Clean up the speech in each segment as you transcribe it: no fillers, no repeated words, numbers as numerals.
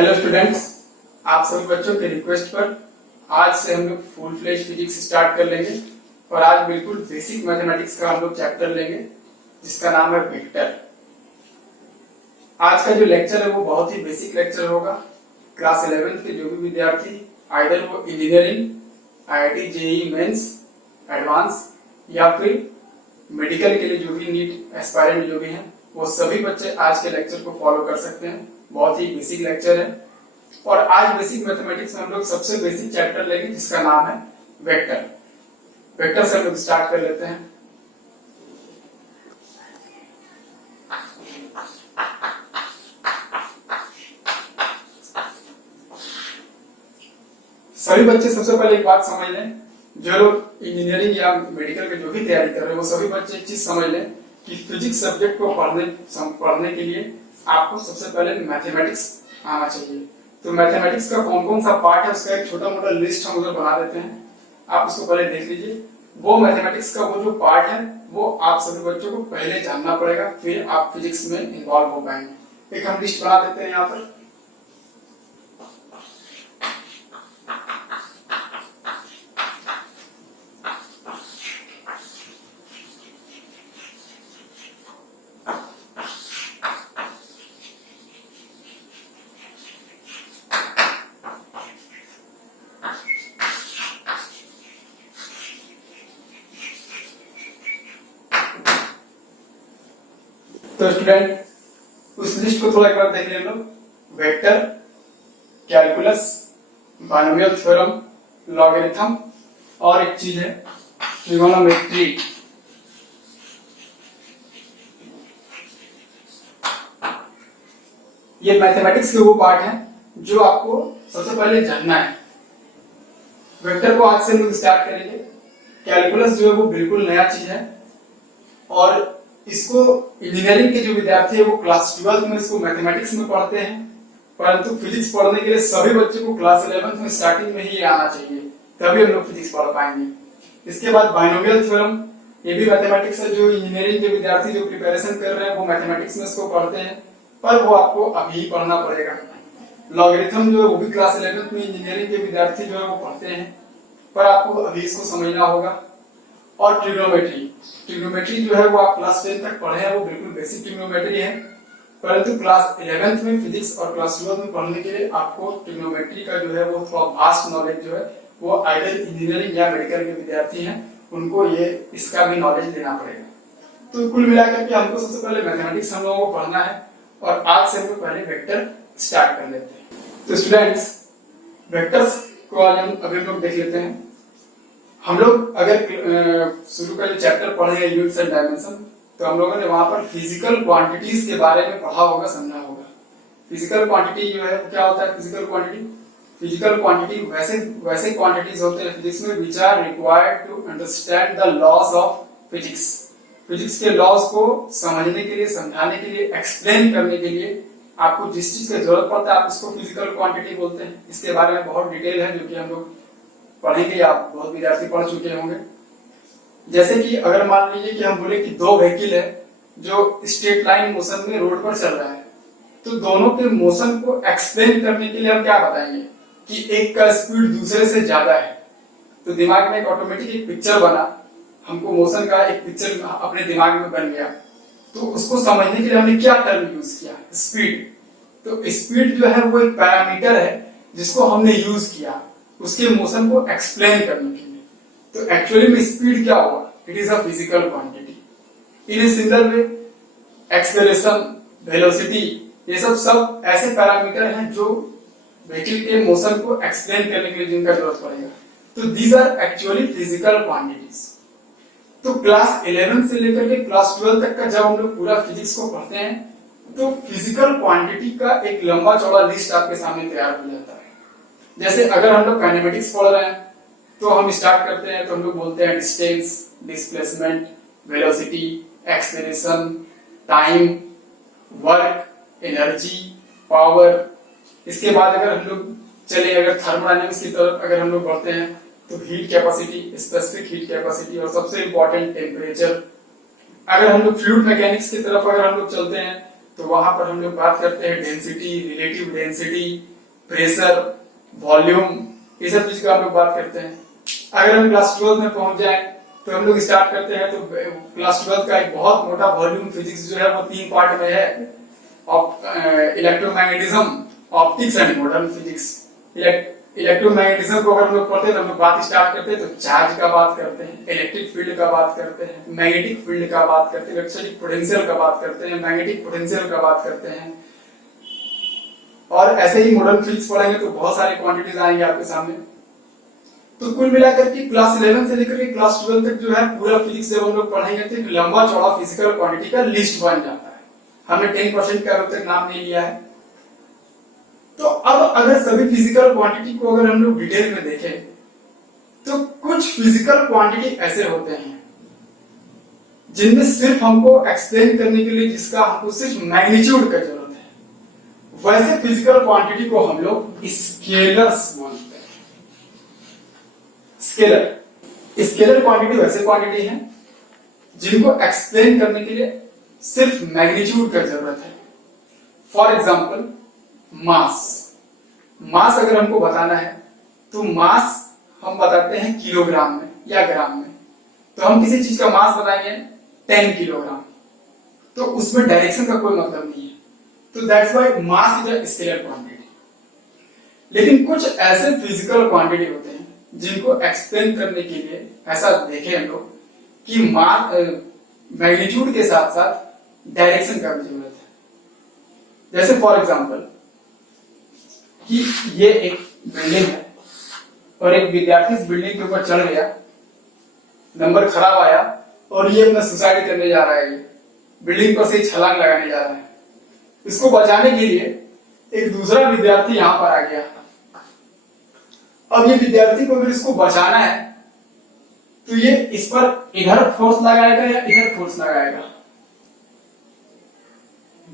Hello students, आप सभी बच्चों के रिक्वेस्ट पर आज से हम लोग फुल फ्लेज फिजिक्स स्टार्ट कर लेंगे और आज बिल्कुल बेसिक मैथमेटिक्स का हम लोग चैप्टर लेंगे जिसका नाम है वेक्टर। आज का जो लेक्चर है वो बहुत ही बेसिक लेक्चर होगा। क्लास 11th के जो भी विद्यार्थी आइदर वो engineering, IIT, JEE mains, advance या फिर मेडिकल के लिए जो भी नीट एस्पायरेंट जो भी हैं वो सभी बच्चे आज के लेक्चर को फॉलो कर सकते हैं। बहुत ही बेसिक लेक्चर है और आज बेसिक मैथमेटिक्स में हम लोग सबसे बेसिक चैप्टर लेंगे जिसका नाम है वेक्टर। वेक्टर से हम लोग स्टार्ट कर लेते हैं। सभी बच्चे सबसे पहले एक बात समझ लें, जो लोग इंजीनियरिंग या मेडिकल की जो भी तैयारी कर रहे हैं वो सभी बच्चे एक चीज समझ लें कि फिजिक्स सब्जेक्ट को पढ़ने के लिए आपको सबसे पहले मैथमेटिक्स आना चाहिए। तो मैथमेटिक्स का कौन कौन सा पार्ट है उसका एक छोटा मोटा लिस्ट हम उधर बना देते हैं, आप उसको पहले देख लीजिए। वो मैथमेटिक्स का वो जो पार्ट है वो आप सभी बच्चों को पहले जानना पड़ेगा, फिर आप फिजिक्स में इन्वॉल्व हो पाएंगे। एक हम लिस्ट बना देते हैं यहाँ पर। तो स्टूडेंट उस लिस्ट को थोड़ा एक बार देख ले लो। Vector, calculus, binomial theorem, logarithm और एक चीज है ट्रिगोनोमेट्री। ये मैथमेटिक्स के वो पार्ट है जो आपको सबसे पहले जानना है। वेक्टर को आज से हम स्टार्ट करेंगे। कैलकुलस जो है वो बिल्कुल नया चीज है और इसको इंजीनियरिंग के जो विद्यार्थी है वो क्लास 12th में इसको मैथमेटिक्स में पढ़ते हैं, परंतु फिजिक्स पढ़ने के लिए सभी बच्चों को क्लास 11th में स्टार्टिंग में ही आना चाहिए, तभी हम लोग फिजिक्स पढ़ पाएंगे। इसके बाद बाइनोमियल थ्योरम, ये भी मैथमेटिक्स है। जो इंजीनियरिंग के विद्यार्थी जो प्रिपरेशन कर रहे हैं वो मैथमेटिक्स में इसको पढ़ते हैं, पर वो आपको अभी पढ़ना पड़ेगा। लॉगरिथम जो है वो भी क्लास 11th में इंजीनियरिंग के विद्यार्थी जो है वो पढ़ते हैं, पर आपको अभी इसको समझना होगा। और ट्रिग्नोमेट्री जो है वो आप क्लास 10 तक पढ़े हैं, वो बिल्कुल बेसिक ट्रिग्नोमेट्री है, परंतु क्लास 11th में फिजिक्स और क्लास 12 में पढ़ने के लिए आपको ट्रिग्नोमेट्री का जो है वो थोड़ा वास्ट नॉलेज जो है वो आइदर इंजीनियरिंग या मेडिकल के विद्यार्थी हैं उनको ये इसका भी नॉलेज देना पड़ेगा। तो कुल मिलाकर के हमको सबसे पहले मैथमेटिक्स हम लोगों को पढ़ना है और आज से हम लोग पहले वेक्टर स्टार्ट कर लेते हैं। तो स्टूडेंट्स, वेक्टर्स को आज हम अभी लोग देख लेते हैं। हम लोग अगर शुरू का जो चैप्टर पढ़े हैं यूनिट्स एंड डायमेंशन, तो हम लोगों ने वहां पर फिजिकल क्वांटिटीज के बारे में पढ़ा होगा, समझा होगा। फिजिकल क्वांटिटी जो है क्या होता है? फिजिकल क्वांटिटी वैसे क्वांटिटीज होते हैं फिजिक्स में which are required to understand the laws of physics. Physics के लॉज को समझने के लिए, समझाने के लिए, एक्सप्लेन करने के लिए आपको जिस चीज की जरूरत पड़ता है आप उसको फिजिकल क्वांटिटी बोलते हैं। इसके बारे में बहुत डिटेल है जो कि हम लोग पढ़ेंगे, आप बहुत विद्यार्थी पढ़ चुके होंगे। जैसे कि अगर मान लीजिए कि हम बोले कि दो व्हीकल है जो स्ट्रेट लाइन मोशन में रोड पर चल रहा है, तो दोनों के मोशन को एक्सप्लेन करने के लिए हम क्या बताएंगे कि एक का स्पीड दूसरे से ज्यादा है। तो दिमाग में एक ऑटोमेटिक एक पिक्चर बना, हमको मोशन का एक पिक्चर अपने दिमाग में बन गया। तो उसको समझने के लिए हमने क्या टर्म यूज किया? स्पीड। तो स्पीड जो है वो एक पैरामीटर है जिसको हमने यूज किया उसके मोशन को एक्सप्लेन करने के लिए। तो एक्चुअली में स्पीड क्या हुआ? It is a physical quantity. In a single way acceleration, velocity, ये सब ऐसे पैरामीटर हैं जो व्हीकल के मोशन को एक्सप्लेन करने के लिए जिनका जरूरत पड़ेगा। तो these are actually physical quantities. तो क्लास 11 से लेकर के क्लास 12 तक का जब हम लोग पूरा फिजिक्स को पढ़ते हैं तो फिजिकल क्वांटिटी का एक लंबा चौड़ा लिस्ट आपके सामने तैयार हो जाता है। जैसे अगर हम लोग काइनेमेटिक्स पढ़ रहे हैं तो हम स्टार्ट करते हैं तो हम लोग बोलते हैं distance, displacement, velocity, acceleration, time, work, energy, power. इसके बाद अगर हम लोग चले अगर थर्मोडायनेमिक्स की तरफ अगर हम लोग बढ़ते हैं तो heat capacity, specific heat capacity और सबसे इंपॉर्टेंट टेम्परेचर। अगर हम लोग फ्लूइड मैकेनिक्स की तरफ अगर हम लोग चलते हैं तो वहां पर हम लोग बात करते हैं density, relative density, pressure, volume, ये सब चीज का हम लोग बात करते हैं। अगर हम क्लास 12 में पहुंच जाए तो हम लोग स्टार्ट करते हैं, तो क्लास 12 का एक बहुत मोटा वॉल्यूम फिजिक्स जो है वो 3 पार्ट में है। Electromagnetism, optics and modern physics. Electromagnetism को अगर हम लोग पढ़ते हैं तो हम लोग बात स्टार्ट करते हैं तो चार्ज का बात करते हैं, इलेक्ट्रिक फील्ड का बात करते हैं, मैग्नेटिक फील्ड का बात करते हैं, इलेक्ट्रिक पोटेंशियल का बात करते हैं, मैग्नेटिक पोटेंशियल का बात करते हैं। और ऐसे ही मॉडर्न फिजिक्स पढ़ेंगे तो बहुत सारी क्वांटिटीज आएंगे आपके सामने। तो कुल मिलाकर के क्लास 11 से लेकर के क्लास 12 तक जो है पूरा फिजिक्स जब हम लोग पढ़ेंगे तो एक लंबा चौड़ा फिजिकल क्वांटिटी का लिस्ट बन जाता है। हमने 10% का अब तक नाम नहीं लिया है। तो अब अगर सभी फिजिकल क्वांटिटी को अगर हम लोग डिटेल में देखें तो कुछ फिजिकल क्वांटिटी ऐसे होते हैं जिनमें सिर्फ हमको एक्सप्लेन करने के लिए जिसका हमको सिर्फ मैग्नीट्यूड का जरूरत है, वैसे फिजिकल क्वांटिटी को हम लोग स्केलर्स बोलते हैं। स्केलर क्वांटिटी वैसे क्वांटिटी है जिनको एक्सप्लेन करने के लिए सिर्फ मैग्नीट्यूड का जरूरत है। फॉर एग्जाम्पल मास अगर हमको बताना है तो मास हम बताते हैं किलोग्राम में या ग्राम में। तो हम किसी चीज का मास बताएंगे 10 किलोग्राम, तो उसमें डायरेक्शन का कोई मतलब नहीं है। तो that's why mass is a scalar quantity. लेकिन कुछ ऐसे फिजिकल क्वांटिटी होते हैं जिनको एक्सप्लेन करने के लिए ऐसा देखें हम लोग कि मैग्नीट्यूड के साथ साथ डायरेक्शन का भी जरूरत है। जैसे फॉर एग्जांपल कि ये एक बिल्डिंग है और एक विद्यार्थी इस बिल्डिंग के ऊपर चढ़ गया, नंबर खराब आया और ये अपना सुसाइड करने जा रहा है, ये बिल्डिंग पर से छलांग लगाने जा रहा है। इसको बचाने के लिए एक दूसरा विद्यार्थी यहां पर आ गया। अब ये विद्यार्थी को अगर इसको बचाना है तो ये इस पर इधर फोर्स लगाएगा या इधर फोर्स लगाएगा,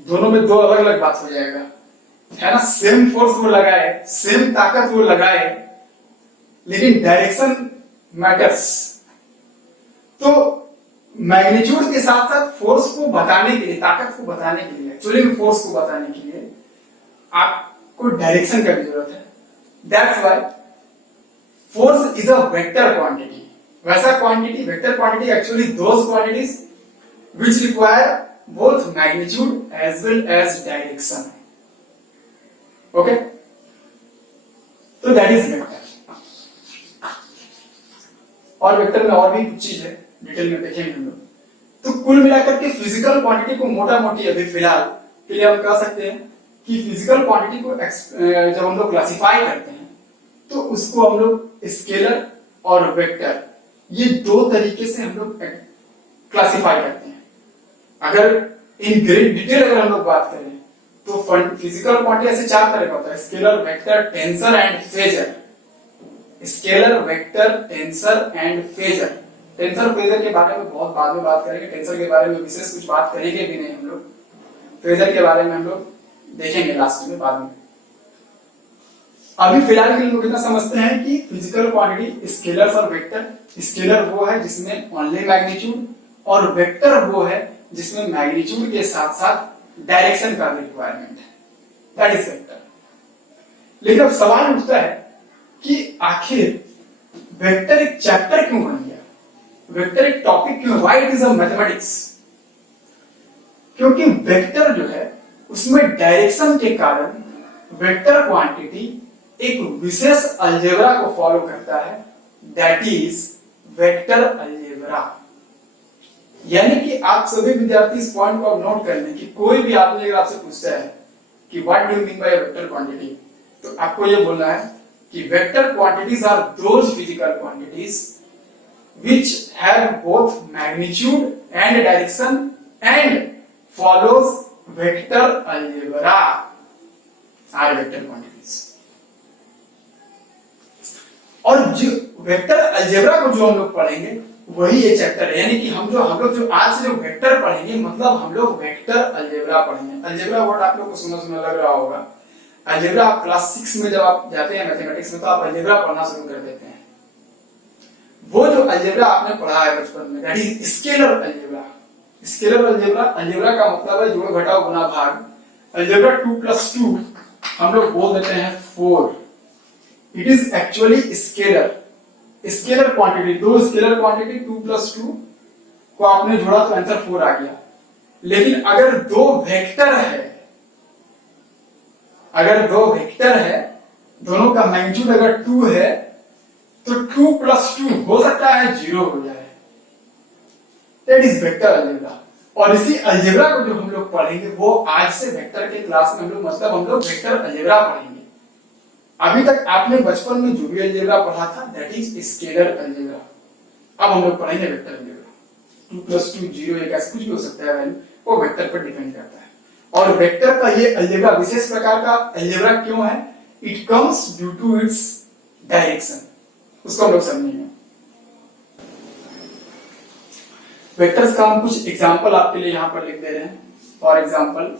दोनों में दो अलग अलग बात हो जाएगा, है ना। सेम फोर्स वो लगाए, सेम ताकत वो लगाए, लेकिन डायरेक्शन मैटर्स। तो मैग्नीट्यूड के साथ साथ फोर्स को बताने के लिए, ताकत को बताने के लिए, एक्चुअली में फोर्स को बताने के लिए आपको डायरेक्शन का भी जरूरत है। That's why force is a vector quantity. वैसा quantity, vector quantity actually those quantities which require both magnitude as well as direction. Okay, तो that is vector। और वेक्टर में और भी कुछ चीज है, डिटेल में देखेंगे हम लोग। तो कुल मिलाकर के फिजिकल क्वांटिटी को मोटा मोटी अभी फिलहाल के लिए हम कह सकते हैं कि फिजिकल क्वांटिटी को जब हम लोग क्लासिफाई करते हैं तो उसको हम लोग स्केलर और वेक्टर, ये दो तरीके से हम लोग क्लासिफाई करते हैं। अगर इन ग्रेट डिटेल अगर हम लोग बात करें तो फिजिकल क्वांटिटी ऐसे 4 तरह का होता है: scalar, vector, tensor and phasor. Scalar, vector, tensor and phasor. Tensor phasor के बारे में बहुत बाद में बात करेंगे, टेंसर के बारे में विशेष कुछ बात करेंगे भी नहीं हम लोग। फेजर के बारे में हम लोग देखेंगे लास्ट में, बाद में। अभी फिलहाल के लिए लोग इतना समझते हैं कि फिजिकल क्वांटिटी स्केलर और वेक्टर, स्केलर वो है जिसमें ओनली मैग्नीट्यूड, और वेक्टर वो है जिसमें मैग्नीट्यूड के साथ साथ डायरेक्शन का भी रिक्वायरमेंट है, दैट इज वेक्टर। लेकिन अब सवाल उठता है कि आखिर वेक्टर एक चैप्टर क्यों बन गया, वेक्टर एक टॉपिक क्यों, why it is a mathematics. क्योंकि वेक्टर जो है उसमें डायरेक्शन के कारण वेक्टर क्वांटिटी एक विशेष अलजेब्रा को फॉलो करता है, दैट इज वेक्टर अलजेब्रा। यानी कि आप सभी विद्यार्थी इस पॉइंट को नोट कर लें कि कोई भी आदमी अगर आपसे पूछता है कि what do you mean by vector quantity, तो आपको यह बोलना है कि vector quantities are those physical quantities which have both magnitude and direction and follows vector algebra are vector quantities। और जो वेक्टर अलजेब्रा को जो हम लोग पढ़ेंगे वही ये चैप्टर है। यानी कि हम लोग जो आज से जो वेक्टर पढ़ेंगे, मतलब हम लोग वेक्टर अलजेब्रा पढ़ेंगे। अलजेब्रा वर्ड आप लोग को सुना सुना लग रहा होगा। अलजेब्रा आप क्लास 6 में जब आप जाते हैं मैथमेटिक्स में, तो आप अलजेब्रा पढ़ना शुरू कर देते हैं। वो जो अलजेब्रा आपने पढ़ा है बचपन में, that is scalar algebra. Scalar algebra, algebra का मतलब है जोड़ घटाव गुना भाग। अलजेब्रा 2+2 हम लोग बोल देते हैं 4। It is actually scalar, scalar quantity. दो स्केलर क्वांटिटी 2+2 को आपने जोड़ा तो आंसर 4 आ गया। लेकिन अगर दो वेक्टर है, अगर दो वेक्टर है, दोनों का मैग्नीट्यूड अगर 2 है तो 2+2 हो सकता है 0 हो जाए। That is vector algebra. और इसी अलजेब्रा को जो हम लोग पढ़ेंगे वो आज से वेक्टर के क्लास में हम लोग वेक्टर अलजेब्रा पढ़ेंगे। अभी तक आपने बचपन में जो भी अलजेब्रा पढ़ा था दैट इज स्केलर अलजेब्रा। अब हम लोग पढ़ेंगे वेक्टर अलजेब्रा। 2+2 0 एक ऐसा कुछ भी हो सकता है वैल्यू, वो वेक्टर पर डिपेंड करता है। और वेक्टर का ये अलजेब्रा विशेष प्रकार का अलजेब्रा क्यों है? It comes due to its direction. उसको हम लोग समझेंगे। वेक्टर्स का हम कुछ एग्जांपल आपके लिए यहां पर लिख दे रहे हैं। For example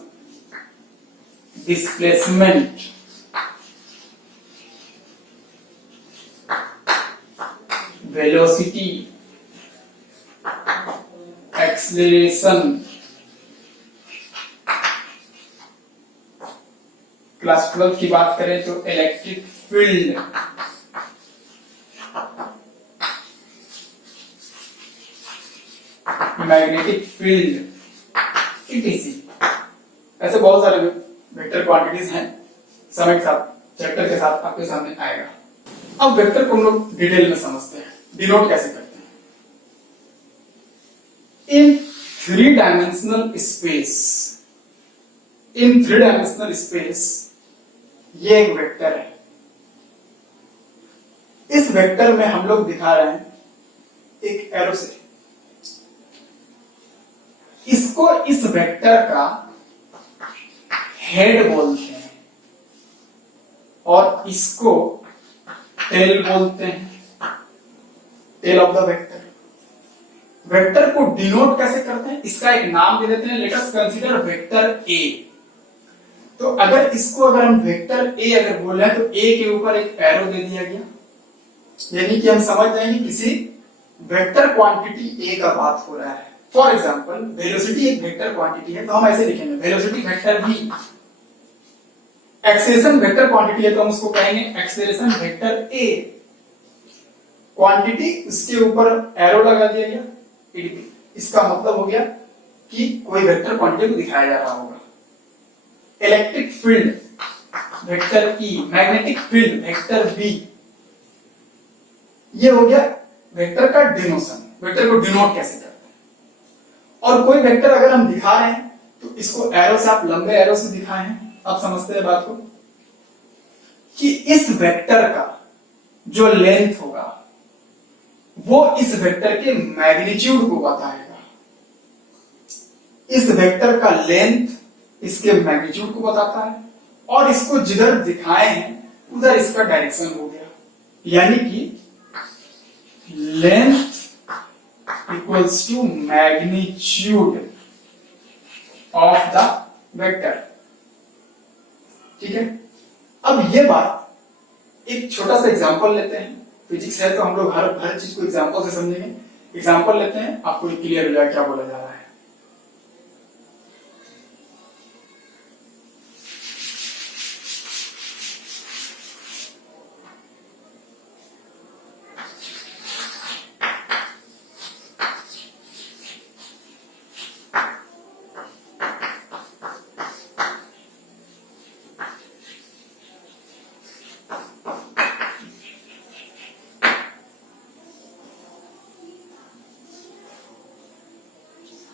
displacement, velocity, acceleration. Class 12 की बात करें तो electric field, magnetic field, etc.. ऐसे बहुत सारे वेक्टर क्वांटिटीज हैं, समय के साथ चैप्टर के साथ आपके सामने आएगा। अब वेक्टर को हम लोग डिटेल में समझते हैं, डिनोट कैसे करते हैं। इन 3 डायमेंशनल स्पेस, इन 3 डायमेंशनल स्पेस ये एक वेक्टर है। इस वेक्टर में हम लोग दिखा रहे हैं एक एरो से। इसको इस वेक्टर का हेड बोलते हैं और इसको टेल बोलते हैं, tail of the vector. Vector को डिनोट कैसे करते हैं? इसका एक नाम दे देते हैं, let us consider vector A. तो अगर इसको अगर हम वेक्टर ए अगर बोल रहे हैं तो ए के ऊपर एक एरो दे दिया गया, यानी कि हम समझ जाएंगे किसी वेक्टर क्वांटिटी ए का बात हो रहा है। फॉर एग्जाम्पल वेलोसिटी एक वेक्टर क्वांटिटी है तो हम ऐसे लिखेंगे velocity vector v। Acceleration vector quantity है तो हम उसको कहेंगे एक्सेलरेशन वेक्टर a। क्वांटिटी उसके ऊपर एरो लगा दिया गया, इसका मतलब हो गया कि कोई वेक्टर क्वांटिटी को दिखाया जा रहा होगा। Electric field vector e, magnetic field vector v। ये हो गया वेक्टर का डिनोशन, वेक्टर को डिनोट कैसे करते हैं। और कोई वेक्टर अगर हम दिखा रहे हैं तो इसको एरो से, आप लंबे एरो से दिखाए हैं, आप समझते हैं बात को, कि इस वेक्टर का जो लेंथ होगा वो इस वेक्टर के मैग्नीट्यूड को बताएगा। इस वेक्टर का लेंथ इसके मैग्नीट्यूड को बताता है और इसको जिधर दिखाए हैं उधर इसका डायरेक्शन हो गया, यानी कि length equals to magnitude of the vector। ठीक है, अब ये बात एक छोटा सा एग्जांपल लेते हैं। फिजिक्स है तो हम लोग हर चीज को एग्जांपल से समझेंगे। एग्जांपल लेते हैं, आपको क्लियर हो जाएगा क्या बोला जा रहा है।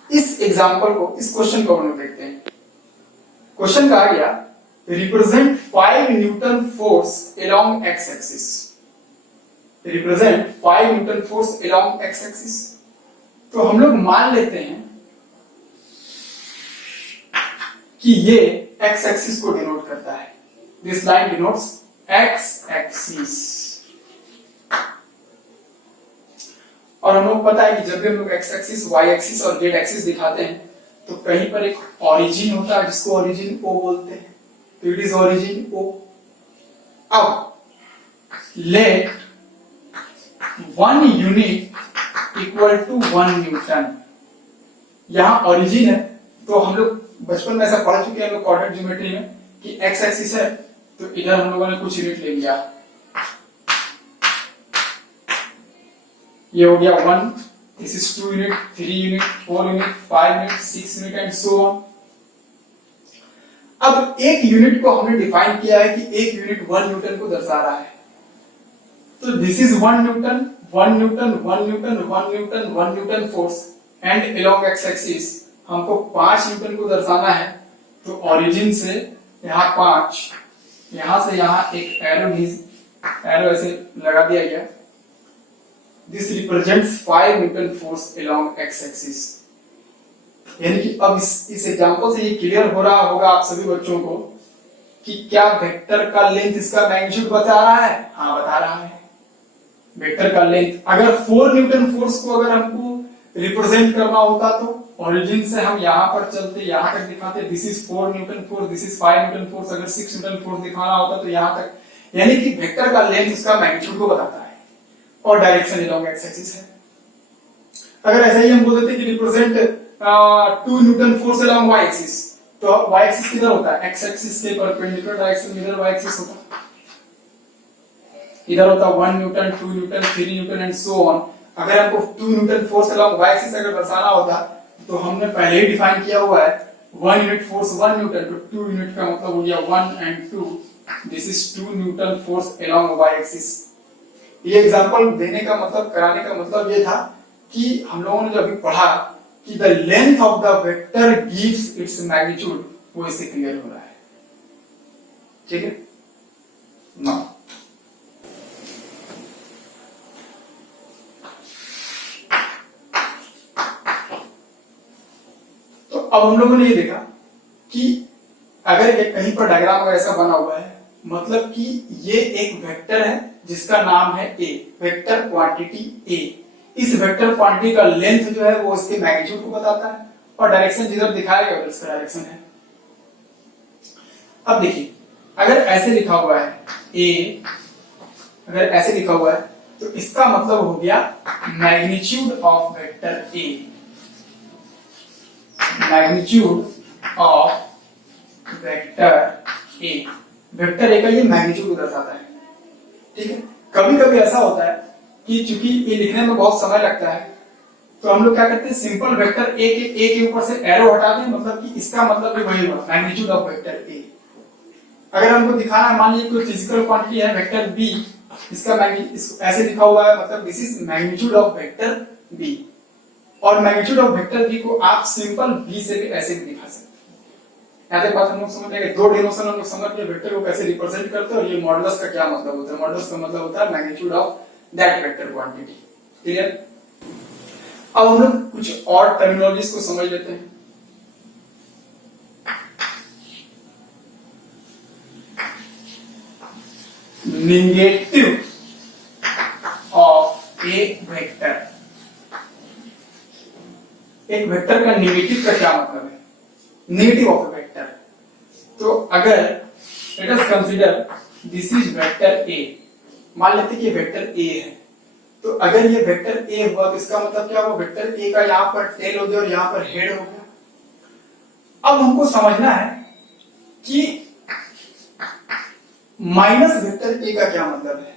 इस एग्जांपल को, इस क्वेश्चन को हम लोग देखते हैं। क्वेश्चन कहा गया represent 5 Newton force along x axis, represent 5 Newton force along x axis. तो हम लोग मान लेते हैं कि ये एक्स एक्सिस को डिनोट करता है। This line denotes x axis. और हम लोग पता है कि जब भी हम लोग एक्स एक्सिस, वाई एक्सिस और जेड एक्सिस दिखाते हैं तो कहीं पर एक ओरिजिन होता है जिसको ओरिजिन ओ बोलते हैं, तो इट इज ओरिजिन ओ। अब let 1 unit equal to 1 newton, यहाँ ओरिजिन है, तो हम लोग बचपन में ऐसा पढ़ चुके हैं हम लोग कोऑर्डिनेट ज्योमेट्री में कि एक्स एक्सिस है, तो इधर हम लोगों ने कुछ यूनिट ले लिया, ये हो गया 1, this is 2 unit, 3 unit, 4 unit, 5 unit, 6 unit and so on. अब एक यूनिट को हमने डिफाइन किया है कि एक यूनिट 1 न्यूटन को दर्शा रहा है, तो this is 1 Newton, 1 Newton, 1 Newton, 1 Newton, 1 Newton force and along x axis हमको 5 न्यूटन को दर्शाना है, तो ओरिजिन से यहाँ 5, यहां से यहाँ एक एरो ऐसे लगा दिया गया, this represents 5 Newton force along x axis. यानी कि अब इस एग्जांपल से ये क्लियर हो रहा होगा आप सभी बच्चों को कि क्या वेक्टर का लेंथ इसका मैग्नीट्यूड बता रहा है? हाँ बता रहा है। वेक्टर का लेंथ अगर 4 न्यूटन फोर्स को अगर हमको रिप्रेजेंट करना होता तो ओरिजिन से हम यहाँ पर चलते, यहाँ तक दिखाते, this is 4 Newton force, this is 5 Newton force, अगर 6 न्यूटन फोर्स दिखाना होता तो यहाँ तक, यानी कि वेक्टर का लेंथ उसका मैग्नीट्यूड को बताता है और डायरेक्शन अलोंग एक्स एक्सिस है। अगर ऐसा ही हम बोल देते कि represent 2 newton force along y axis, तो वाई एक्सिस किधर होता है? एक्स एक्सिस के परपेंडिकुलर डायरेक्शन में इधर वाई एक्सिस होता है, इधर होता 1 newton, 2 newton, 3 newton and so on. अगर हमको 2 newton force along y axis अगर दर्शाना होता तो हमने पहले ही डिफाइन किया हुआ है 1 यूनिट फोर्स 1 न्यूटन, तो 2 यूनिट का मतलब हो गया 1 and 2, this is 2 newton force along y axis. ये एग्जांपल देने का मतलब, कराने का मतलब ये था कि हम लोगों ने जो अभी पढ़ा कि the length of the vector gives its magnitude, वो इससे क्लियर हो रहा है। ठीक है ना? तो अब हम लोगों ने ये देखा कि अगर ये कहीं पर डायग्राम अगर ऐसा बना हुआ है, मतलब कि ये एक वेक्टर है जिसका नाम है ए, वेक्टर क्वांटिटी ए। इस वेक्टर क्वांटिटी का लेंथ जो है वो इसके मैग्नीट्यूड को बताता है और डायरेक्शन जिधर दिखाया गया उसका डायरेक्शन है। अब देखिए अगर ऐसे लिखा हुआ है ए, अगर ऐसे लिखा हुआ है तो इसका मतलब हो गया magnitude of vector A, magnitude of vector A, vector A का ये मैग्नीट्यूड दर्शाता है। ठीक है, कभी कभी ऐसा होता है कि चूंकि ये लिखने में बहुत समय लगता है तो हम लोग क्या करते हैं, सिंपल वेक्टर ए के ऊपर से एरो हटा दें, मतलब कि इसका मतलब भी वही हुआ मैग्नीट्यूड ऑफ वेक्टर ए। अगर हमको दिखाना है, मान लीजिए कोई फिजिकल क्वांटिटी है वेक्टर बी, इसका ऐसे लिखा हुआ है, मतलब this is magnitude of vector B, और मैग्नीट्यूड ऑफ वेक्टर बी को आप सिंपल बी से भी ऐसे भी दिखा सकते हैं। यहाँ तक बात हम लोग समझ लेंगे, दो डिनोमिनेशन हम लोग समझ के वेक्टर को कैसे रिप्रेजेंट करते हैं और ये मॉडुलस का क्या मतलब होता है। मॉडुलस का मतलब होता है magnitude of that vector quantity. Clear? अब हम लोग कुछ और टर्मिनोलॉजीज को समझ लेते हैं। नेगेटिव ऑफ ए वेक्टर, एक वेक्टर का नेगेटिव का क्या मतलब है? नेगेटिव ऑफ ए वेक्टर, तो अगर late us consider this is vector A, मान लेते कि ये वेक्टर ए है, तो अगर ये वेक्टर ए हुआ तो इसका मतलब क्या हुआ, वेक्टर ए का यहाँ पर टेल हो गया और यहाँ पर हेड हो गया। अब हमको समझना है कि माइनस वेक्टर ए का क्या मतलब है।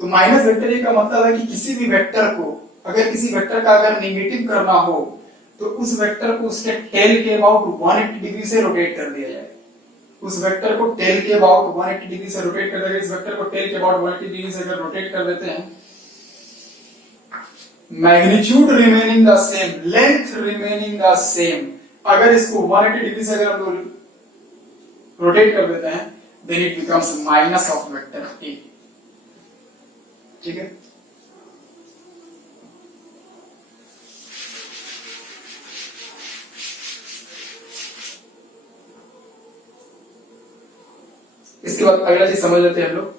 तो माइनस वेक्टर ए का मतलब है कि किसी भी वेक्टर को, अगर किसी वेक्टर का अगर नेगेटिव करना हो तो उस वेक्टर को उसके टेल के अबाउट 180 डिग्री से रोटेट कर दिया जाए। उस वेक्टर को टेल के अबाउट 180 डिग्री से रोटेट कर देंगे। इस वेक्टर को टेल के अबाउट 180 डिग्री से अगर रोटेट कर देते हैं, magnitude remaining the same, length remaining the same, अगर इसको 180 डिग्री से अगर हम लोग रोटेट कर देते हैं, then it becomes minus of vector A. ठीक है, इसके बाद अगला चीज समझ लेते हैं हम लोग।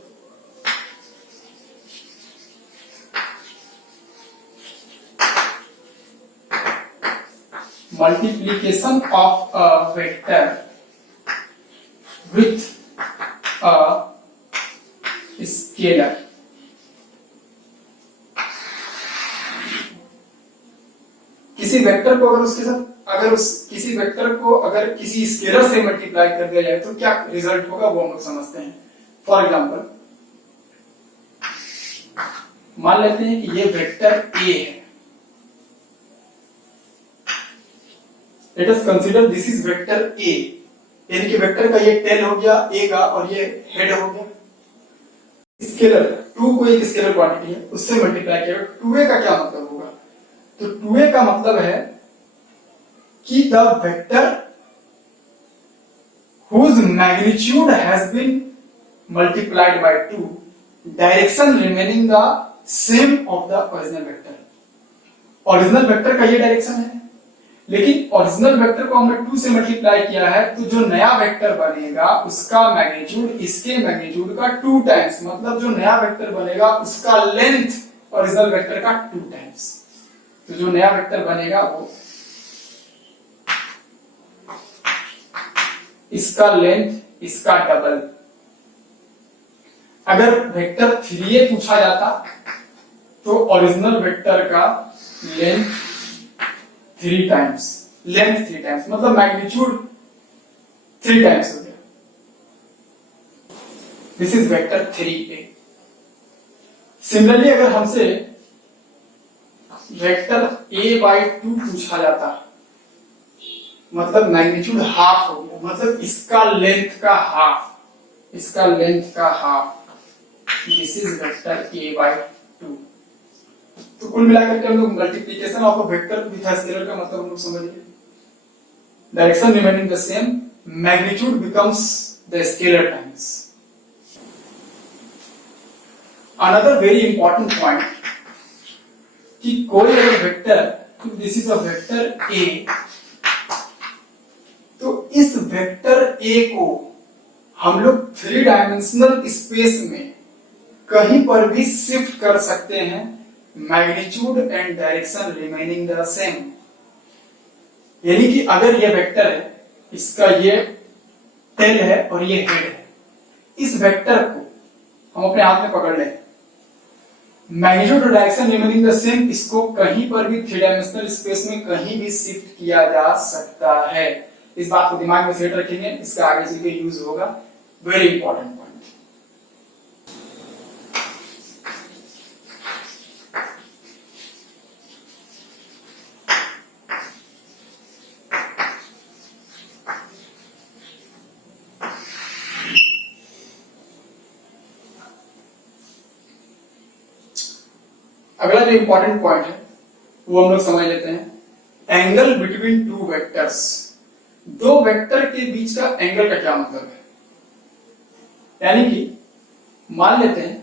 Multiplication of a vector with a scalar, किसी वेक्टर को अगर उसके साथ अगर उस किसी वेक्टर को अगर किसी स्केलर से मल्टीप्लाई कर दिया जाए तो क्या रिजल्ट होगा वो हम लोग समझते हैं। फॉर एग्जाम्पल मान लेते हैं कि ये वेक्टर ए है। Late us consider this is vector A, यानी कि वेक्टर का ये टेल हो गया ए का और ये हेड हो गया। स्केलर 2 को एक स्केलर क्वांटिटी है उससे मल्टीप्लाई किया, 2a का क्या मतलब होगा? तो 2a का मतलब है कि the vector whose magnitude has been multiplied by 2 direction remaining the same of the original vector। Original vector का ये डायरेक्शन है, लेकिन ओरिजिनल वेक्टर को हमने 2 से मल्टीप्लाई किया है तो जो नया वेक्टर बनेगा उसका मैग्नीट्यूड इसके मैग्नीट्यूड का 2 टाइम्स, मतलब जो नया वेक्टर बनेगा उसका लेंथ ओरिजिनल वेक्टर का 2 टाइम्स। तो जो नया वेक्टर बनेगा वो इसका लेंथ इसका डबल। अगर वेक्टर 3a पूछा जाता तो ओरिजिनल वेक्टर का लेंथ 3 टाइम्स, लेंथ 3 टाइम्स मतलब मैग्नीट्यूड 3 टाइम्स हो गया। This is vector 3a। Similarly अगर हमसे वेक्टर a बाई 2 पूछा जाता मतलब मैग्नीट्यूड हाफ हो गया, मतलब इसका लेंथ का हाफ, इसका लेंथ का half. This is vector a by 2। तो कुल मिलाकर के हम लोग multiplication of a vector with a scalar का मतलब हम लोग समझ गए। Direction remaining the same, magnitude becomes the scalar times. Another very important point कि कोई अगर vector, this is a vector a, तो इस वेक्टर a को हम लोग 3 डायमेंशनल स्पेस में कहीं पर भी शिफ्ट कर सकते हैं, magnitude and direction remaining the same. यानी कि अगर ये वेक्टर है, इसका ये टेल है और ये हेड है, इस वेक्टर को हम अपने हाथ में पकड़ लें, मैग्नीट्यूड और डायरेक्शन रिमेनिंग द सेम, इसको कहीं पर भी 3 डायमेंशनल स्पेस में कहीं भी शिफ्ट किया जा सकता है। इस बात को दिमाग में सेट रखेंगे, इसका आगे चल के यूज होगा। Very important point. अगला जो इंपॉर्टेंट पॉइंट है वो हम लोग समझ लेते हैं। एंगल बिटवीन 2 वेक्टर्स, 2 वेक्टर के बीच का एंगल का क्या मतलब है? यानी कि मान लेते हैं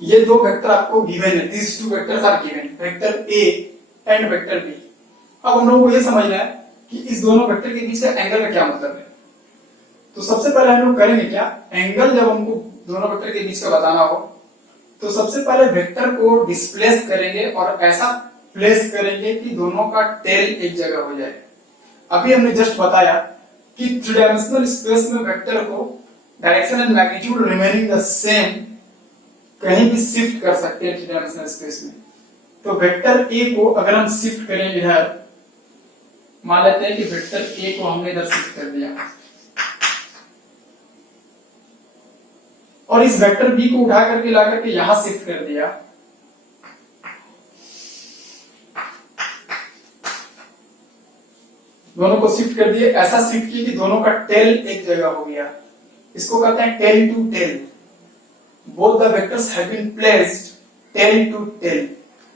ये 2 वेक्टर आपको गिवन है, this 2 vectors are given, vector a and vector b। अब हम लोगों को ये समझना है कि इस दोनों वेक्टर के बीच का एंगल का क्या मतलब है। तो सबसे पहले हम लोग करेंगे क्या, एंगल जब हमको दोनों वेक्टर के बीच का बताना हो तो सबसे पहले वेक्टर को डिस्प्लेस करेंगे और ऐसा प्लेस करेंगे कि दोनों का टेल एक जगह हो जाए। अभी हमने जस्ट बताया कि 3 डायमेंशनल स्पेस में वेक्टर को direction and magnitude remaining the same कहीं भी शिफ्ट कर सकते हैं 3 डायमेंशनल स्पेस में। तो वेक्टर a को अगर हम शिफ्ट करें इधर, मान लेते हैं कि वेक्टर a को हमने इधर शिफ्ट कर दिया और इस वेक्टर b को उठा करके ला करके यहां शिफ्ट कर दिया, दोनों को शिफ्ट कर दिए, ऐसा शिफ्ट किया कि दोनों का टेल एक जगह हो गया। इसको कहते हैं tail to tail. Both the vectors have been placed tail to tail.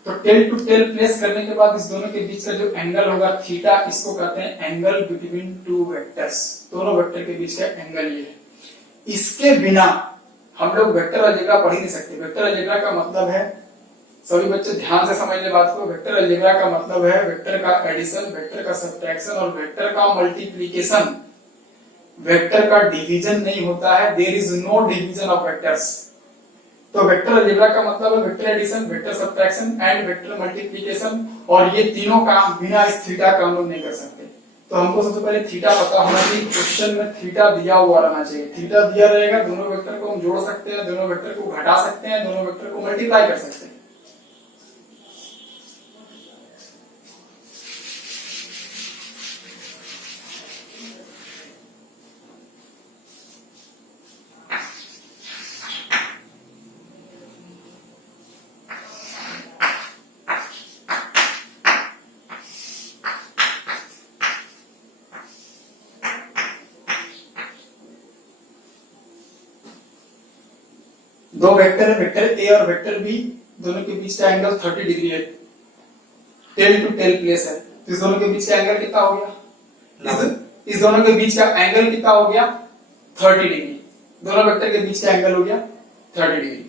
तो टेल टू टेल प्लेस करने के बाद इस दोनों के बीच का जो एंगल होगा थीटा, इसको कहते हैं एंगल बिटवीन 2 वेक्टर्स। दोनों वेक्टर के बीच का एंगल ये है। इसके बिना हम लोग वेक्टर अलजेब्रा पढ़ ही नहीं सकते। वेक्टर अलजेब्रा का मतलब है, सभी बच्चे ध्यान से समझ ले बात को, वेक्टर अलजेब्रा का मतलब है वेक्टर का एडिशन, वेक्टर का सब्ट्रैक्शन और वेक्टर का मल्टीप्लिकेशन। वेक्टर का डिवीजन नहीं होता है, there is no division of vectors. तो वेक्टर अलजेब्रा का मतलब है vector addition, vector subtraction and vector multiplication, और ये तीनों काम बिना इस थीटा का हम लोग नहीं कर सकते। तो हमको सबसे पहले थीटा पता होना चाहिए, क्वेश्चन में थीटा दिया हुआ रहना चाहिए। थीटा दिया रहेगा, दोनों वेक्टर को हम जोड़ सकते हैं, दोनों वेक्टर को घटा सकते हैं, दोनों वेक्टर को मल्टीप्लाई कर सकते हैं। दो वेक्टर है, वेक्टर ए और वेक्टर बी, दोनों के बीच का एंगल 30 डिग्री है, टेल टू टेल प्लेस है। तो इस दोनों के बीच का एंगल कितना हो गया? इस दोनों के बीच का एंगल कितना हो गया? 30 डिग्री। दोनों वेक्टर के बीच का एंगल हो गया 30 डिग्री।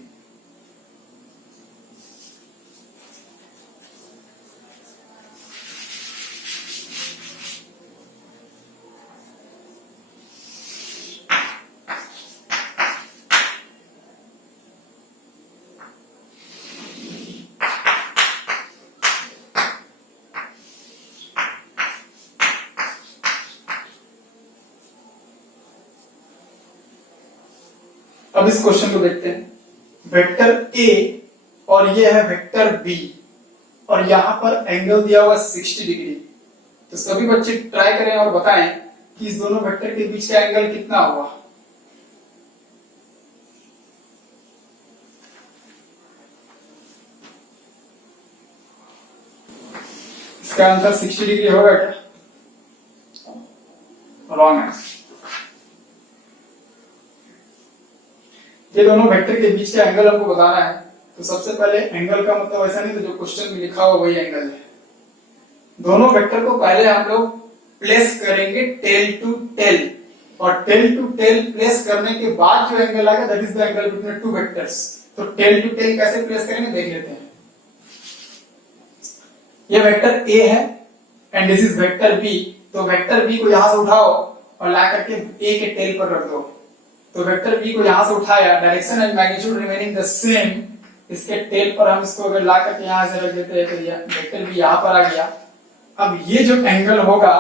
अब इस क्वेश्चन को देखते हैं। वेक्टर ए और ये है वेक्टर बी और यहां पर एंगल दिया हुआ 60 डिग्री। तो सभी बच्चे ट्राई करें और बताएं कि इस दोनों वेक्टर के बीच का एंगल कितना हुआ। इसका आंसर 60 डिग्री होगा क्या? Wrong answer. ये दोनों वेक्टर के बीच का एंगल हमको बताना है। तो सबसे पहले एंगल का मतलब ऐसा नहीं, तो जो क्वेश्चन में लिखा हुआ वही एंगल है। दोनों वेक्टर को पहले हम लोग प्लेस करेंगे टेल टू टेल, और टेल टू टेल प्लेस करने के बाद जो एंगल आएगा that is the angle between two vectors. तो टेल टू टेल कैसे प्लेस करेंगे देख लेते हैं। ये वेक्टर ए है and this is vector B. तो वेक्टर बी को यहां से उठाओ और ला करके ए के टेल पर रख दो। तो वेक्टर बी को यहां से उठाया, direction and magnitude remaining the same, इसके टेल पर हम इसको अगर ला करके यहां से रख देते हैं तो ये वेक्टर बी यहां पर आ गया। अब ये जो एंगल होगा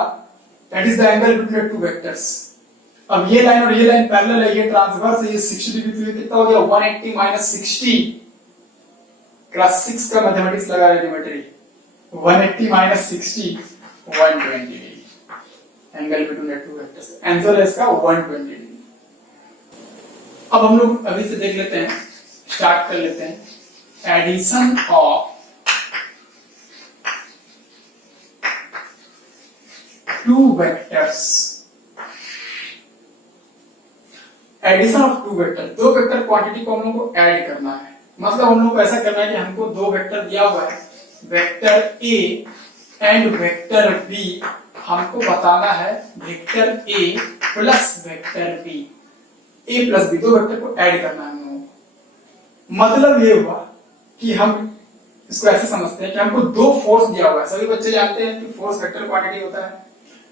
that is the angle between two vectors. अब ये लाइन और ये लाइन पैरेलल है, ये ट्रांसवर्स है, ये 60 डिग्री। तो ये कितना हो गया? 180 माइनस 60। क्लास 6 का मैथमेटिक्स लगा रहे geometry. 180 minus 60 120 degree angle between two vectors. Answer है इसका 120 डिग्री। अब हम लोग अभी से देख लेते हैं, स्टार्ट कर लेते हैं। Addition of two vectors. Addition of two vector, दो वेक्टर क्वांटिटी को हम लोग को ऐड करना है। मतलब हम लोग को ऐसा करना है कि हमको दो वेक्टर दिया हुआ है, vector A and vector B. हमको बताना है vector A plus vector B, A plus B, दो वेक्टर को ऐड करना है हम लोगों को। मतलब ये हुआ कि हम इसको ऐसे समझते हैं कि हमको दो फोर्स दिया हुआ है। सभी बच्चे जानते हैं कि फोर्स वेक्टर क्वांटिटी होता है।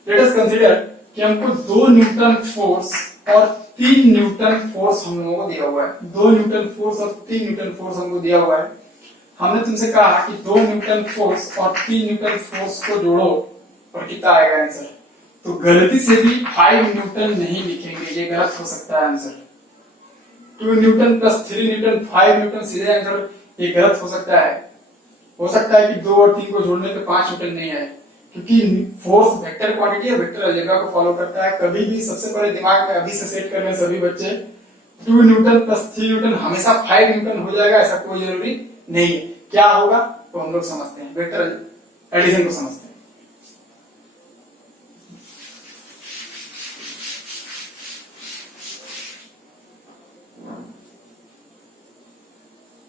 लेट अस कंसीडर कि हमको 2 न्यूटन फोर्स और 3 न्यूटन फोर्स हम लोगों को दिया हुआ है। 2 न्यूटन फोर्स और 3 न्यूटन फोर्स हमको दिया हुआ है। हमने तुमसे कहा कि 2 न्यूटन फोर्स और 3 न्यूटन फोर्स को जोड़ो और कितना आएगा आंसर। तो गलती से भी 5 न्यूटन नहीं लिखेंगे, ये गलत हो सकता है answer. 2 Newton plus 3 Newton 5 Newton सीधे आंसर, ये गलत हो सकता है। हो सकता है कि 2 और 3 को जोड़ने पे 5 न्यूटन नहीं आए, क्योंकि फोर्स वेक्टर क्वांटिटी है, वेक्टर अलजेब्रा को फॉलो करता है। कभी भी सबसे पहले दिमाग में अभी से सेट कर लें सभी बच्चे, 2 न्यूटन प्लस 3 न्यूटन हमेशा 5 न्यूटन हो जाएगा, ऐसा कोई जरूरी नहीं है। क्या होगा तो हम लोग समझते हैं, वेक्टर एडिशन को समझते हैं।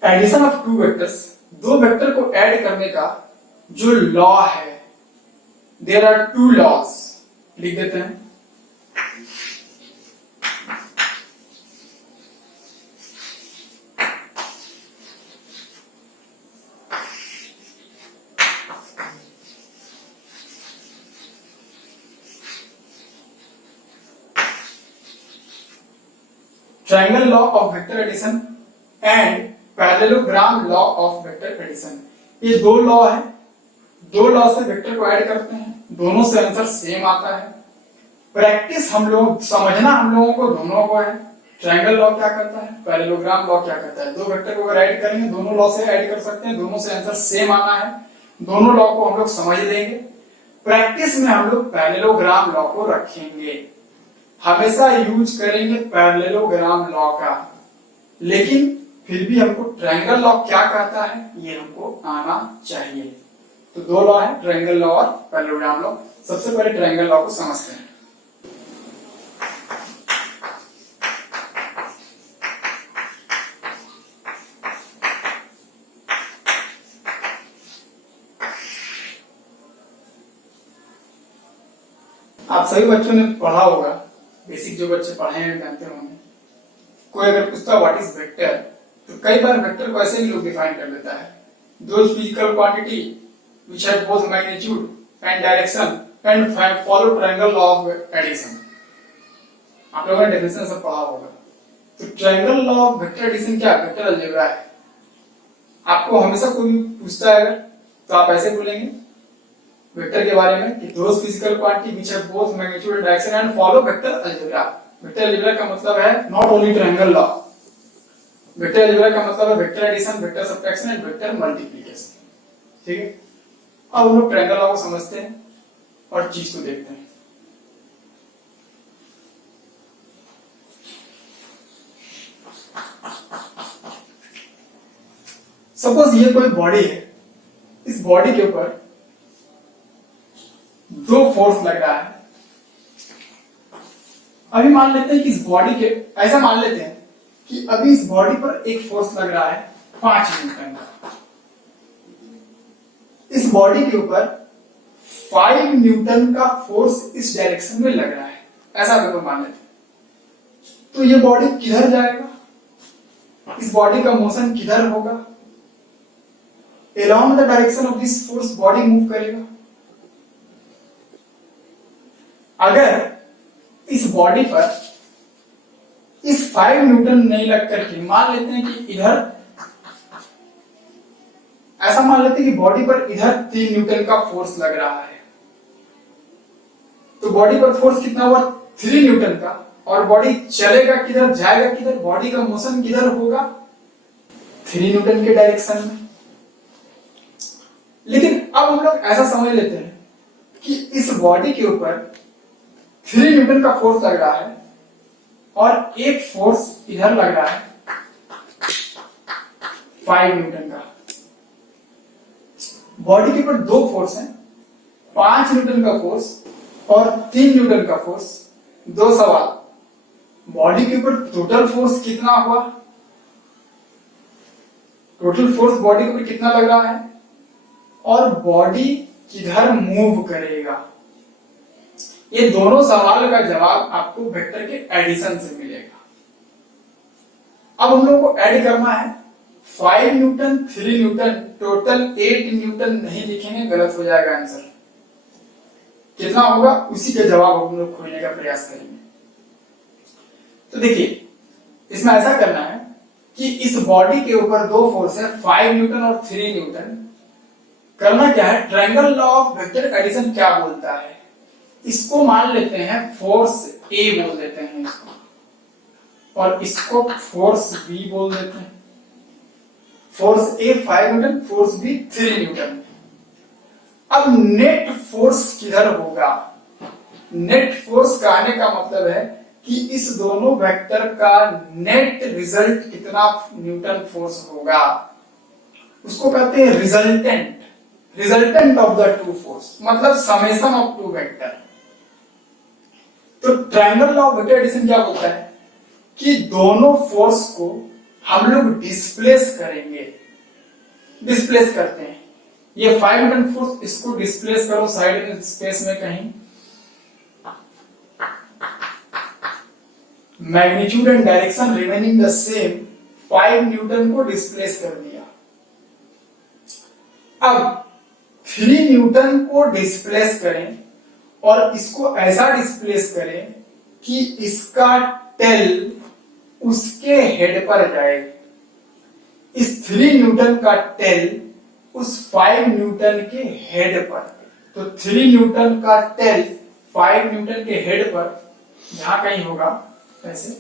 एडिशन ऑफ टू वेक्टर्स, दो वेक्टर को ऐड करने का जो लॉ है, देयर आर 2 लॉज, लिख देते हैं। Triangle law of vector addition and parallelogram law of vector addition. ये 2 लॉ है, 2 लॉ से वेक्टर को ऐड करते हैं। दोनों से आंसर सेम आता है। प्रैक्टिस हम लोग समझना हम लोगों को दोनों को है। ट्रायंगल लॉ क्या कहता है, पैरेललोग्राम लॉ क्या कहता है। दो वेक्टर को अगर ऐड करेंगे दोनों लॉ से ऐड कर सकते हैं, दोनों से आंसर सेम आना है, दोनों लॉ को हम लोग समझ लेंगे। प्रैक्टिस में हम लोग पैरेललोग्राम लॉ को रखेंगे, हमेशा यूज करेंगे पैरेललोग्राम लॉ का, लेकिन फिर भी हमको ट्रायंगल लॉ क्या कहता है ये हमको आना चाहिए। तो दो लॉ है, ट्रायंगल लॉ और पैरेललोग्राम लॉ। सबसे पहले ट्रायंगल लॉ को समझते हैं। आप सभी बच्चों ने पढ़ा होगा, बेसिक जो बच्चे पढ़े हैं जानते होंगे। कोई अगर पूछता व्हाट इज वेक्टर, तो कई बार वेक्टर को ऐसे भी लोग डिफाइन कर देता है, those physical quantity which have both magnitude and direction and follow triangle law of addition. आप लोगों ने डेफिनेशन सब पढ़ा होगा। तो triangle law of vector addition क्या, वेक्टर अलजेब्रा है। आपको हमेशा कोई पूछता है अगर, तो आप ऐसे बोलेंगे वेक्टर के बारे में कि those physical quantity which have both magnitude and direction and follow vector algebra. Vector algebra का मतलब है not only triangle law, vector algebra का मतलब है vector addition, vector subtraction and vector multiplication. ठीक है, अब हम लोग ट्रायंगल लॉ को समझते हैं और चीज को देखते हैं। सपोज ये कोई बॉडी है, इस बॉडी के ऊपर दो फोर्स लग रहा है। अभी मान लेते हैं कि इस बॉडी के, ऐसा मान लेते हैं कि अभी इस बॉडी पर एक फोर्स लग रहा है 5 न्यूटन का। इस बॉडी के ऊपर 5 न्यूटन का फोर्स इस डायरेक्शन में लग रहा है, ऐसा अगर मान लेते हैं, तो ये बॉडी किधर जाएगा, इस बॉडी का मोशन किधर होगा, along the direction of this force body move करेगा। अगर इस बॉडी पर इस 5 न्यूटन नहीं लग करके मान लेते हैं कि इधर, ऐसा मान लेते हैं कि बॉडी पर इधर 3 न्यूटन का फोर्स लग रहा है, तो बॉडी पर फोर्स कितना हुआ 3 न्यूटन का, और बॉडी चलेगा किधर, जाएगा किधर, बॉडी का मोशन किधर होगा 3 न्यूटन के डायरेक्शन में। लेकिन अब हम लोग ऐसा समझ लेते हैं कि इस बॉडी के ऊपर 3 न्यूटन का फोर्स लग रहा है और एक फोर्स इधर लग रहा है 5 न्यूटन का। बॉडी के ऊपर दो फोर्स हैं, 5 न्यूटन का फोर्स और 3 न्यूटन का फोर्स। दो सवाल, बॉडी के ऊपर टोटल फोर्स कितना हुआ, टोटल फोर्स बॉडी के ऊपर कितना लग रहा है, और बॉडी किधर मूव करेगा। ये दोनों सवाल का जवाब आपको वेक्टर के एडिशन से मिलेगा। अब हम लोग को ऐड करना है 5 न्यूटन 3 न्यूटन, टोटल 8 न्यूटन नहीं लिखेंगे, गलत हो जाएगा आंसर। कितना होगा उसी के जवाब हम लोग खोजने का प्रयास करेंगे। तो देखिए इसमें ऐसा करना है कि इस बॉडी के ऊपर दो फोर्स है 5 न्यूटन और 3 न्यूटन। करना क्या है, triangle law of vector addition क्या बोलता है, इसको मान लेते हैं फोर्स ए बोल देते हैं इसको, और इसको फोर्स बी बोल देते हैं। फोर्स ए 5 न्यूटन, फोर्स बी 3 न्यूटन। अब नेट फोर्स किधर होगा, नेट फोर्स कहने का मतलब है कि इस दोनों वेक्टर का नेट रिजल्ट कितना न्यूटन फोर्स होगा, उसको कहते हैं resultant, resultant of the two force, मतलब समेशन ऑफ टू वेक्टर। तो triangle law of vector addition क्या बोलता है कि दोनों फोर्स को हम लोग डिस्प्लेस करेंगे। डिस्प्लेस करते हैं, ये 5 न्यूटन फोर्स, इसको डिस्प्लेस करो साइड में स्पेस में कहीं, magnitude and direction remaining the same, 5 Newton को डिस्प्लेस कर दिया। अब 3 न्यूटन को डिस्प्लेस करें और इसको ऐसा डिस्प्लेस करें कि इसका टेल उसके हेड पर जाए। इस 3 न्यूटन का टेल उस 5 न्यूटन के हेड पर, तो 3 न्यूटन का टेल 5 न्यूटन के हेड पर जहां कहीं होगा, ऐसे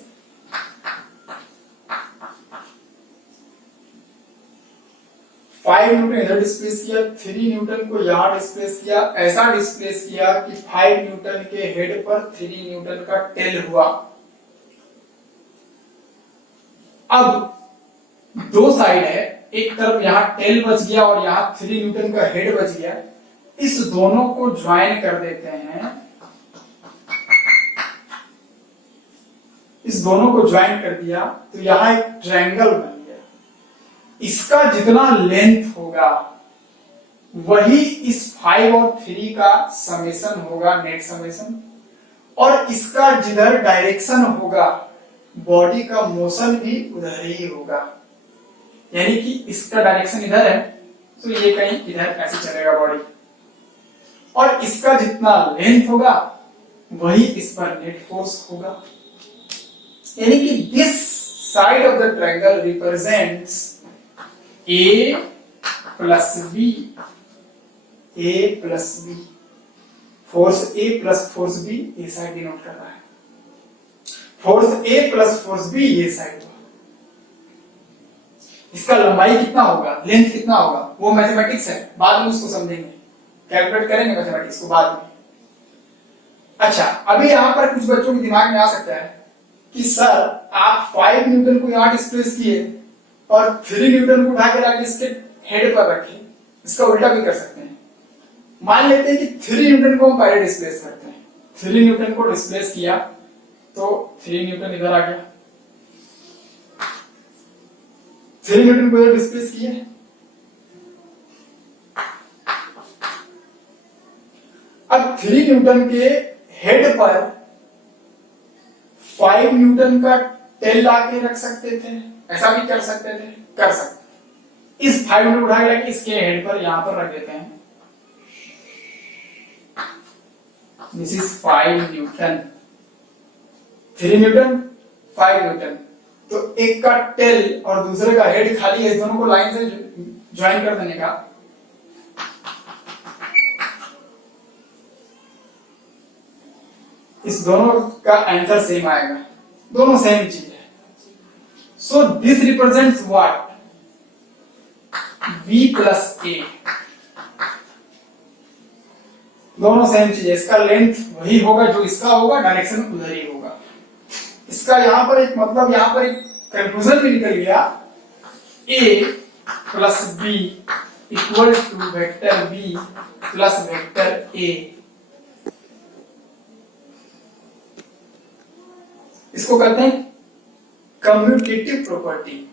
5 न्यूटन इधर डिस्प्लेस किया, 3 न्यूटन को यहां डिस्प्लेस किया, ऐसा डिस्प्लेस किया कि 5 न्यूटन के हेड पर 3 न्यूटन का टेल हुआ। अब दो साइड है, एक तरफ यहां टेल बच गया और यहां 3 न्यूटन का हेड बच गया। इस दोनों को ज्वाइन कर देते हैं, इस दोनों को ज्वाइन कर दिया तो यहां एक ट्रायंगल बन गया। इसका जितना लेंथ होगा वही इस 5 और 3 का समेशन होगा, नेट समेशन, और इसका जिधर डायरेक्शन होगा बॉडी का मोशन भी उधर ही होगा। यानी कि इसका डायरेक्शन इधर है तो ये कहीं इधर ऐसे चलेगा बॉडी, और इसका जितना लेंथ होगा वही इस पर नेट फोर्स होगा। यानी कि this side of the triangle represents A plus B, A plus B, force A plus force B ये साइड डिनोट कर रहा है, force A plus force B ये साइड। इसका लंबाई कितना होगा, लेंथ कितना होगा, वो मैथमेटिक्स है, बाद में उसको समझेंगे, कैलकुलेट करेंगे मैथमेटिक्स को बाद में। अच्छा, अभी यहां पर कुछ बच्चों के दिमाग में आ सकता है कि सर आप 5 न्यूटन को यहां डिस्प्लेस किए और 3 न्यूटन को उठा के लाके इसके हेड पर रखे, इसका उल्टा भी कर सकते हैं। मान लेते हैं कि 3 न्यूटन को हम पहले डिस्प्लेस करते हैं, 3 न्यूटन को डिस्प्लेस किया तो 3 न्यूटन इधर आ गया, 3 न्यूटन को इधर डिस्प्लेस किया, अब 3 न्यूटन के हेड पर 5 न्यूटन का टेल लाके रख सकते थे, ऐसा भी कर सकते थे, कर सकते। इस 5 न्यूटन उठा के इसके हेड पर यहां पर रख देते हैं, this is 5 Newton, 3 Newton 5 Newton, तो एक का टेल और दूसरे का हेड खाली है, इस दोनों को लाइन से ज्वाइन कर देने का। इस दोनों का आंसर सेम आएगा, दोनों सेम चीज है। So this represents what, B plus A, दोनों सेम चीज है। इसका लेंथ वही होगा जो इसका होगा, डायरेक्शन उधर ही होगा। इसका यहां पर एक मतलब, यहां पर एक कंक्लूजन भी निकल गया, A plus B equal to vector B plus vector A। इसको कहते हैं कम्यूटेटिव प्रॉपर्टी।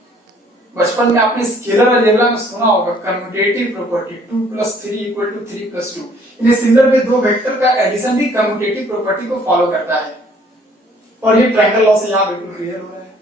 बचपन में आपने स्केलर अलजेब्रा में सुना होगा कम्यूटेटिव प्रॉपर्टी, 2 + 3 = 3 + 2। इन्हें सिंगल में दो वेक्टर का एडिशन भी कम्यूटेटिव प्रॉपर्टी को फॉलो करता है, और ये ट्रायंगल लॉ से यहां बिल्कुल क्लियर हो रहा है।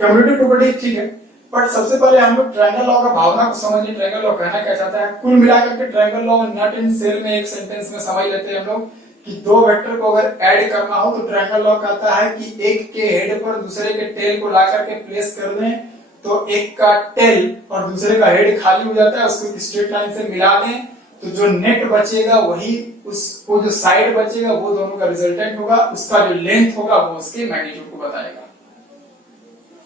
कम्यूटेटिव प्रॉपर्टी ठीक है, बट सबसे पहले हम लोग ट्रायंगल लॉ का भावना को समझिए। ट्रायंगल लॉ कहना क्या चाहता है, कुल मिलाकर के ट्रायंगल लॉ नट इन सेल में एक सेंटेंस में समझ लेते हैं हम लोग कि दो वेक्टर को अगर ऐड करना हो तो ट्रायंगल लॉ कहता है कि एक के हेड पर दूसरे के टेल को ला करके प्लेस कर दें, तो एक का टेल और दूसरे का हेड खाली हो जाता है, उसको स्ट्रेट लाइन से मिला दें, तो जो नेट बचेगा वही उसको, जो साइड बचेगा वो दोनों का रिजल्टेंट होगा, उसका जो लेंथ होगा वो उसके मैग्नीट्यूड को बताएगा।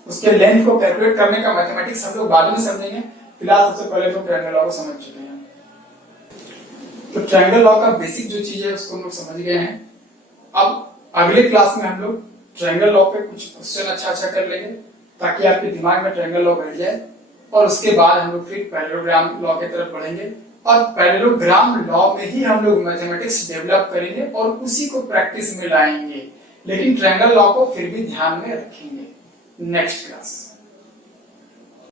उसके लेंथ को कैलकुलेट करने का मैथमेटिक्स हम लोग बाद में समझेंगे, फिलहाल सबसे पहले तो ट्रायंगल लॉ को समझ चुके हैं। तो ट्रायंगल लॉ का बेसिक जो चीज है उसको हम लोग समझ गए हैं। अब अगले क्लास में हम लोग ट्रायंगल लॉ पे कुछ क्वेश्चन अच्छा कर लेंगे ताकि आपके दिमाग में ट्रायंगल लॉ बैठ जाए, और उसके बाद हम लोग फिर पैरेललोग्राम लॉ की तरफ बढ़ेंगे, और पैरेललोग्राम लॉ में ही हम लोग मैथमेटिक्स डेवलप करेंगे और उसी को प्रैक्टिस में लाएंगे, लेकिन ट्रायंगल लॉ को फिर भी ध्यान में रखेंगे। Next class.